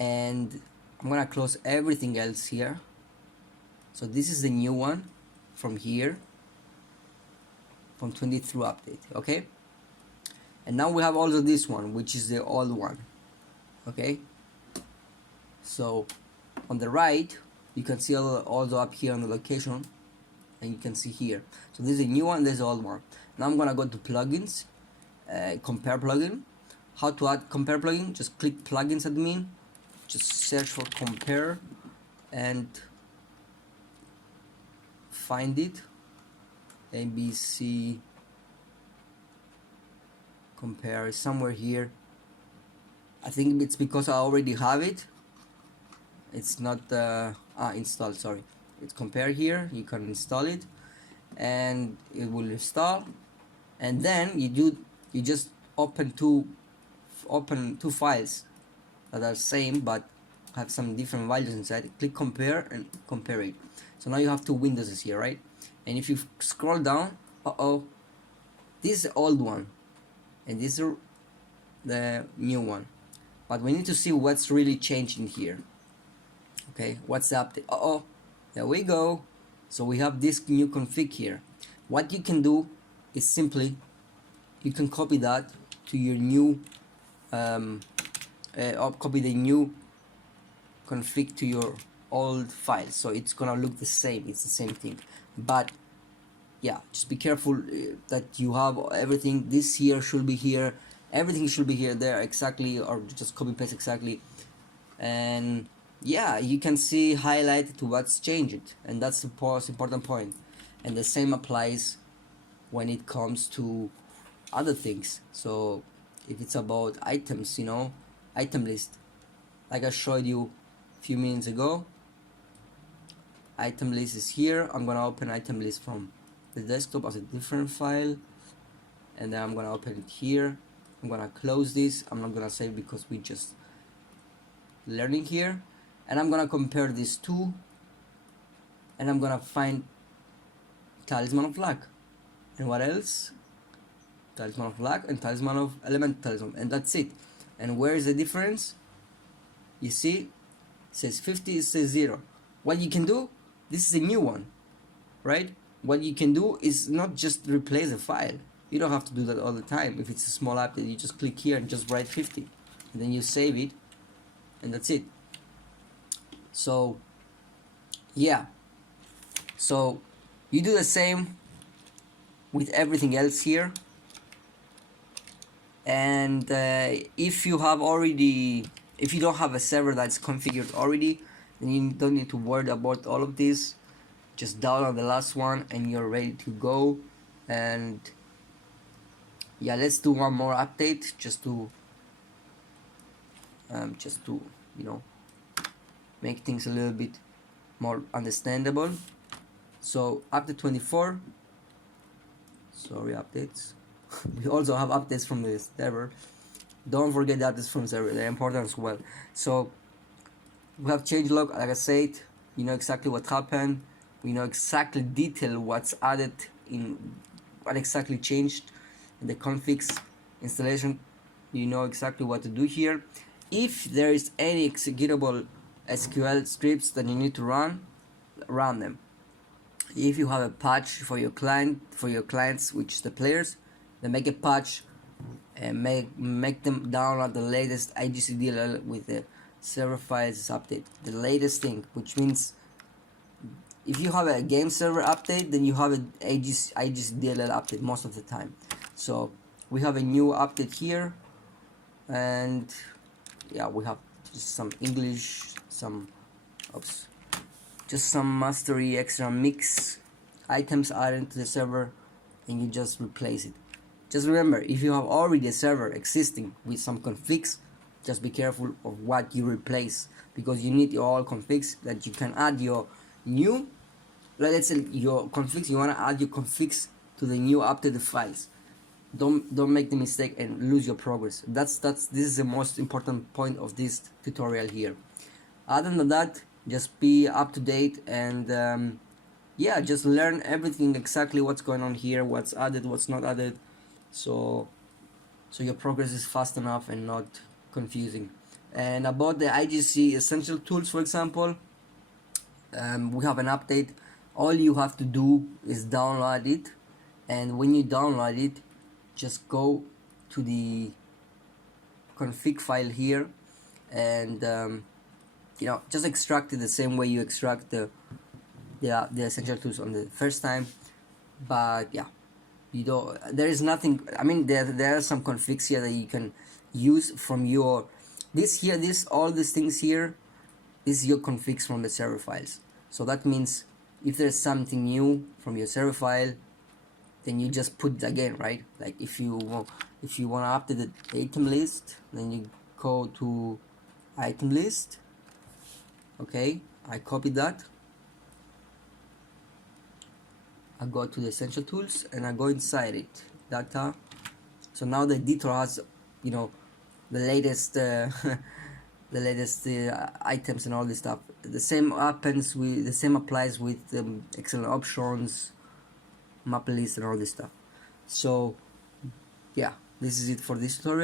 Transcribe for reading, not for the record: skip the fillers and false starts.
and I'm gonna close everything else here. So this is the new one from here, from 23 update. Okay, and now we have also this one, which is the old one. Okay, so on the right you can see also up here on the location, and you can see here. So this is a new one, there's the old one. Now I'm gonna go to plugins, compare plugin. How to add compare plugin? Just click plugins admin, just search for compare and find it. ABC compare is somewhere here. I think it's because I already have it. It's not installed, sorry. It's compare here, you can install it and it will install, and then you just open two files that are same but have some different values inside. Click compare and compare it. So now you have two windows here, right? And if you scroll down, this is the old one and this is the new one, but we need to see what's really changed in here. Okay, what's the update? There we go. So we have this new config here. What you can do is simply you can copy that to your new copy the new config to your old file, so it's gonna look the same. It's the same thing, but yeah, just be careful that you have everything. This here should be here, everything should be here, there exactly, or just copy paste exactly. And yeah, you can see highlighted to what's changed, and that's the most important point. And the same applies when it comes to other things. So if it's about items, you know, item list, like I showed you a few minutes ago, item list is here. I'm gonna open item list from the desktop as a different file, and then I'm gonna open it here. I'm gonna close this. I'm not gonna save because we just learning here, and I'm gonna compare these two, and I'm gonna find talisman of luck, and what else? Talisman of luck and talisman of element talisman, and that's it. And where is the difference? You see, it says 50, it says 0. What you can do, this is a new one, right? What you can do is not just replace a file. You don't have to do that all the time. If it's a small update, you just click here and just write 50, and then you save it, and that's it. So yeah, so you do the same with everything else here. And if you don't have a server that's configured already, then you don't need to worry about all of this. Just download the last one and you're ready to go. And yeah, let's do one more update just to you know, make things a little bit more understandable. So update 24, sorry, updates. We also have updates from the server. Don't forget the updates from the server, they're important as well. So we have changelog, like I said, you know exactly what happened. We know exactly detail what's added in, what exactly changed in the configs installation. You know exactly what to do here. If there is any executable SQL scripts that you need to run them. If you have a patch for your clients, which is the players, then make a patch and make them download the latest IGCDLL with the server files update, the latest thing, which means if you have a game server update, then you have an IGCDLL update most of the time. So we have a new update here, and yeah, we have just some English, just some mastery extra mix items added to the server, and you just replace it. Just remember, if you have already a server existing with some configs, just be careful of what you replace, because you need all configs that you can add your new, let's say your configs, you want to add your configs to the new updated files. Don't make the mistake and lose your progress. This is the most important point of this tutorial here. Other than that, just be up to date, and yeah, just learn everything exactly what's going on here, what's added, what's not added, so your progress is fast enough and not confusing. And about the IGC Essential Tools, for example, we have an update. All you have to do is download it, and when you download it, just go to the config file here, and just extract it the same way you extract the essential tools on the first time. But yeah, there is nothing. I mean, there are some configs here that you can use from your all these things here. This is your configs from the server files. So that means if there's something new from your server file, then you just put it again, right? Like if you want to update the item list, then you go to item list. Okay, I copied that. I go to the essential tools and I go inside it, data. So now the editor has, the latest the latest items and all this stuff. The same applies with external options, map list, and all this stuff. So yeah, this is it for this tutorial.